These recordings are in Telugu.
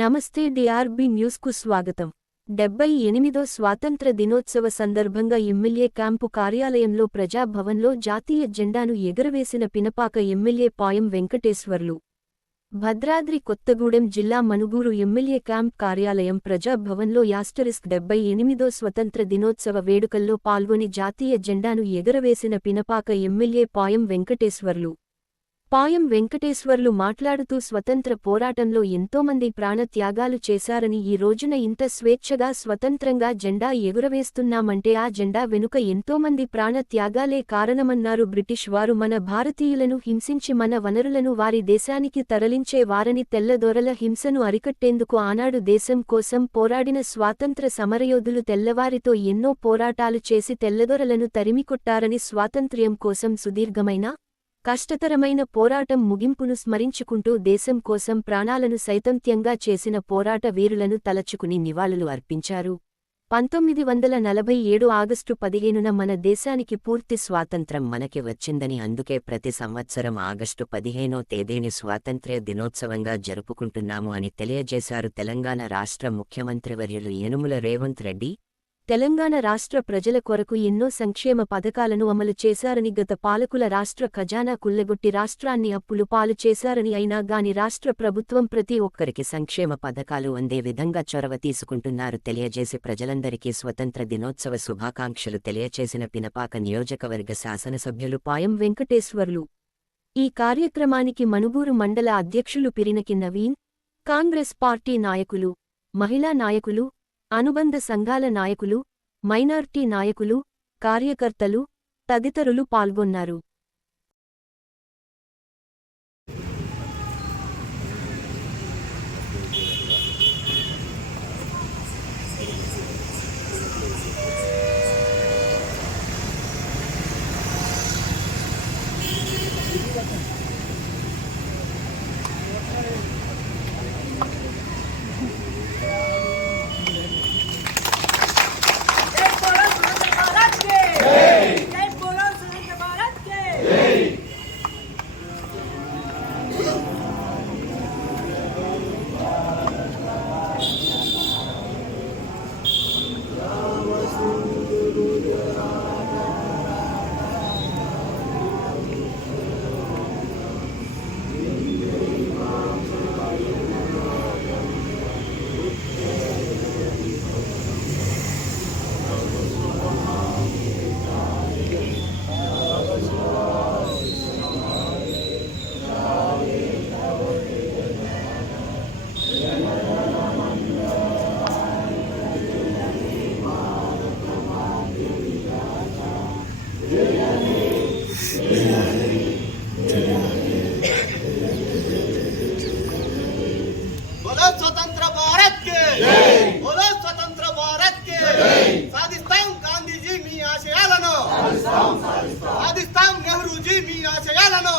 నమస్తే డిఆర్బి న్యూస్కు స్వాగతం. డెబ్బై ఎనిమిదో స్వాతంత్ర దినోత్సవ సందర్భంగా ఎమ్మెల్యే క్యాంపు కార్యాలయంలో ప్రజాభవన్లో జాతీయ జెండాను ఎగరవేసిన పినపాక ఎమ్మెల్యే పాయం వెంకటేశ్వర్లు. భద్రాద్రి కొత్తగూడెం జిల్లా మనుగూరు ఎమ్మెల్యే క్యాంప్ కార్యాలయం ప్రజాభవన్లో యాస్టరిస్క్ డెబ్బై ఎనిమిదో స్వతంత్ర దినోత్సవ వేడుకల్లో పాల్గొని జాతీయ జెండాను ఎగరవేసిన పినపాక ఎమ్మెల్యే పాయం వెంకటేశ్వర్లు. పాయం వెంకటేశ్వర్లు మాట్లాడుతూ స్వతంత్ర పోరాటంలో ఎంతోమంది ప్రాణత్యాగాలు చేశారని ఈ రోజున ఇంత స్వేచ్ఛగా స్వతంత్రంగా జెండా ఎగురవేస్తున్నామంటే ఆ జెండా వెనుక ఎంతోమంది ప్రాణత్యాగాలే కారణమన్నారు బ్రిటిష్ వారు. మన భారతీయులను హింసించి మన వనరులను వారి దేశానికి తరలించే వారని తెల్లదొరల హింసను అరికట్టేందుకు ఆనాడు దేశం కోసం పోరాడిన స్వాతంత్ర సమరయోధులు తెల్లవారితో ఎన్నో పోరాటాలు చేసి తెల్లదొరలను తరిమికొట్టారని స్వాతంత్ర్యం కోసం సుదీర్ఘమైన కష్టతరమైన పోరాటం ముగింపును స్మరించుకుంటూ దేశం కోసం ప్రాణాలను సైతంత్యంగా చేసిన పోరాట వీరులను తలచుకుని నివాళులు అర్పించారు. పంతొమ్మిది వందల నలభై ఏడు ఆగస్టు పదిహేనున మన దేశానికి పూర్తి స్వాతంత్రం మనకి వచ్చిందని అందుకే ప్రతి సంవత్సరం ఆగస్టు పదిహేనో తేదీని స్వాతంత్ర్య దినోత్సవంగా జరుపుకుంటున్నాము అని తెలియజేశారు తెలంగాణ రాష్ట్ర ముఖ్యమంత్రివర్యులు యనుముల రేవంత్ రెడ్డి. తెలంగాణ రాష్ట్ర ప్రజల కొరకు ఎన్నో సంక్షేమ పథకాలను అమలు చేశారని గత పాలకుల రాష్ట్ర ఖజానా కుల్లగొట్టి రాష్ట్రాన్ని అప్పులు పాలు చేశారని అయినా గాని రాష్ట్ర ప్రభుత్వం ప్రతి ఒక్కరికి సంక్షేమ పథకాలు అందే విధంగా చొరవ తీసుకుంటున్నారు. తెలియజేసి ప్రజలందరికీ స్వతంత్ర దినోత్సవ శుభాకాంక్షలు. తెలియచేసిన పినపాక నియోజకవర్గ శాసనసభ్యులు పాయం వెంకటేశ్వర్లు. ఈ కార్యక్రమానికి మనుబూరు మండల అధ్యక్షులు పిరినకి నవీన్ కాంగ్రెస్ పార్టీ నాయకులు మహిళా నాయకులు అనుబంధ సంఘాల నాయకులు మైనార్టీ నాయకులు కార్యకర్తలు తదితరులు పాల్గొన్నారు. స్వతంత్ర భారత్ కే సాధిస్తాం గాంధీజీ మీ ఆశయాలను. సాధిస్తాం నెహ్రూజీ మీ ఆశయాలను.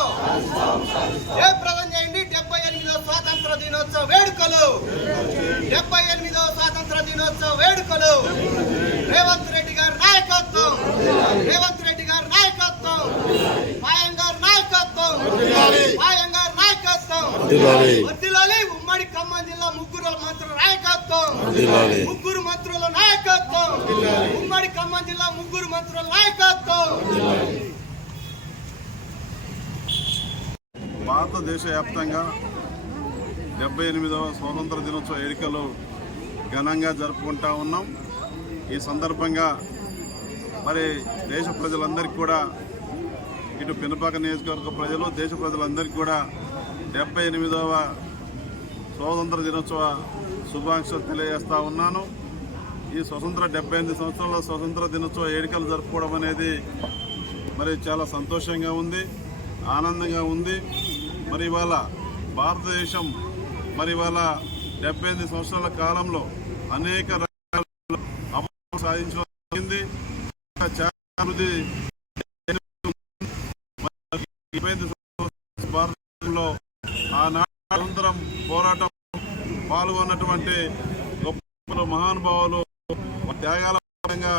ప్రజలు చేయండి డెబ్బై ఎనిమిదో స్వాతంత్ర దినోత్సవ వేడుకలు. డెబ్బై ఎనిమిదో స్వాతంత్ర దినోత్సవ వేడుకలు. రేవంత్ రెడ్డి గారి నాయకత్వం. రేవంత్ రెడ్డి గారి నాయకత్వం. పాయం గారి నాయకత్వం. పాయం గారి నాయకత్వం. నాయకత్వం. ముగ్గురు మంత్రుల నాయకత్వం. ఉమ్మడి ఖమ్మం జిల్లా ముగ్గురు మంత్రుల నాయకత్వం. భారతదేశ వ్యాప్తంగా డెబ్బై ఎనిమిదవ స్వాతంత్ర దినోత్సవ వేడుకలు ఘనంగా జరుపుకుంటా ఉన్నాం. ఈ సందర్భంగా మరి దేశ ప్రజలందరికీ కూడా ఇటు పినపాక నియోజకవర్గ ప్రజలు దేశ ప్రజలందరికీ కూడా డెబ్బై ఎనిమిదవ స్వాతంత్ర దినోత్సవ శుభాకాంక్షలు తెలియజేస్తా ఉన్నాను. ఈ స్వతంత్ర డెబ్బై ఎనిమిది సంవత్సరాల స్వతంత్ర దినోత్సవ వేడుకలు జరుపుకోవడం అనేది మరి చాలా సంతోషంగా ఉంది ఆనందంగా ఉంది. మరి ఇవాళ భారతదేశం మరి ఇవాళ డెబ్బై ఎనిమిది సంవత్సరాల కాలంలో అనేక రకాల అభివృద్ధి సాధించడం అభివృద్ధి భారతదేశంలో ఆనాడు స్వతంత్రం పోరాటం పాల్గొన్నటువంటి గొప్ప మహానుభావులు త్యాగాల పరంగా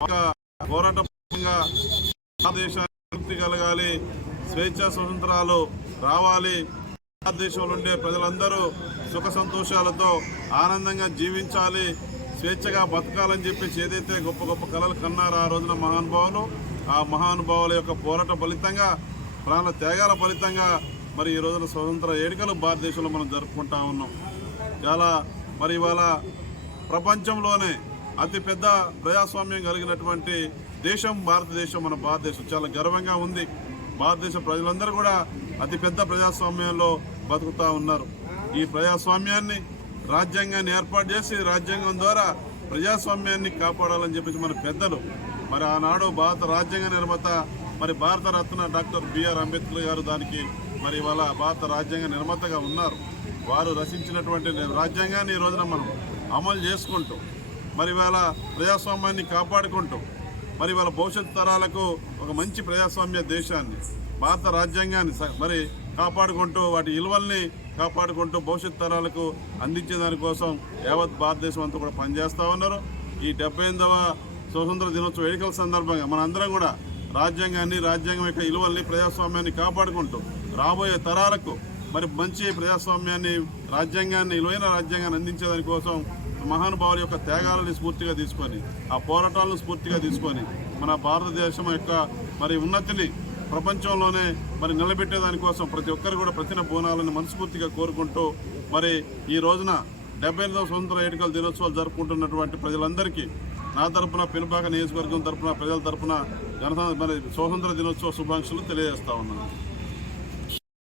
ఒక పోరాట పరంగా భారతదేశానికి కలగాలి స్వేచ్ఛ స్వతంత్రాలు రావాలి. భారతదేశంలో ఉండే ప్రజలందరూ సుఖ సంతోషాలతో ఆనందంగా జీవించాలి స్వేచ్ఛగా బతకాలని చెప్పేసి ఏదైతే గొప్ప గొప్ప కళలు కన్నారు ఆ రోజున మహానుభావులు ఆ మహానుభావుల యొక్క పోరాట ఫలితంగా ప్రాణ త్యాగాల ఫలితంగా మరి ఈ రోజున స్వతంత్ర వేడుకలు భారతదేశంలో మనం జరుపుకుంటా ఉన్నాం. చాలా మరి ఇవాళ ప్రపంచంలోనే అతిపెద్ద ప్రజాస్వామ్యం కలిగినటువంటి దేశం భారతదేశం మన భారతదేశం. చాలా గర్వంగా ఉంది. భారతదేశ ప్రజలందరూ కూడా అతిపెద్ద ప్రజాస్వామ్యంలో బతుకుతా ఉన్నారు. ఈ ప్రజాస్వామ్యాన్ని రాజ్యాంగాన్ని ఏర్పాటు చేసి రాజ్యాంగం ద్వారా ప్రజాస్వామ్యాన్ని కాపాడాలని చెప్పేసి మన పెద్దలు మరి ఆనాడు భారత రాజ్యాంగ నిర్మాత మరి భారత రత్న డాక్టర్ బిఆర్ అంబేద్కర్ గారు దానికి మరి ఇవాళ భారత రాజ్యాంగ నిర్మాతగా ఉన్నారు. వారు రచించినటువంటి రాజ్యాంగాన్ని ఈ రోజున మనం అమలు చేసుకుంటూ మరి ఇవాళ ప్రజాస్వామ్యాన్ని కాపాడుకుంటూ మరి వాళ్ళ భవిష్యత్ తరాలకు ఒక మంచి ప్రజాస్వామ్య దేశాన్ని భారత రాజ్యాంగాన్ని స- మరి కాపాడుకుంటూ వాటి విలువల్ని కాపాడుకుంటూ భవిష్యత్ తరాలకు అందించే దానికోసం యావత్ భారతదేశం అంతా కూడా పనిచేస్తూ ఉన్నారు. ఈ డెబ్బై ఎనిమిదవ స్వతంత్ర దినోత్సవ వేడుకల సందర్భంగా మనందరం కూడా రాజ్యాంగాన్ని రాజ్యాంగం యొక్క విలువల్ని ప్రజాస్వామ్యాన్ని కాపాడుకుంటూ రాబోయే తరాలకు మరి మంచి ప్రజాస్వామ్యాన్ని రాజ్యాంగాన్ని విలువైన రాజ్యాంగాన్ని అందించేదాని కోసం మహానుభావుల యొక్క త్యాగాలని స్ఫూర్తిగా తీసుకొని ఆ పోరాటాలను స్ఫూర్తిగా తీసుకొని మన భారతదేశం యొక్క మరి ఉన్నతిని ప్రపంచంలోనే మరి నిలబెట్టేదానికోసం ప్రతి ఒక్కరు కూడా ప్రతిన బోనాలని మనస్ఫూర్తిగా కోరుకుంటూ మరి ఈ రోజున డెబ్బై ఎనిమిదవ స్వతంత్ర ఏడుకల దినోత్సవాలు జరుపుకుంటున్నటువంటి ప్రజలందరికీ నా తరపున పెనుపాక నియోజకవర్గం తరపున ప్రజల తరపున జనతా మరి స్వాతంత్ర దినోత్సవ శుభాకాంక్షలు తెలియజేస్తా ఉన్నాను.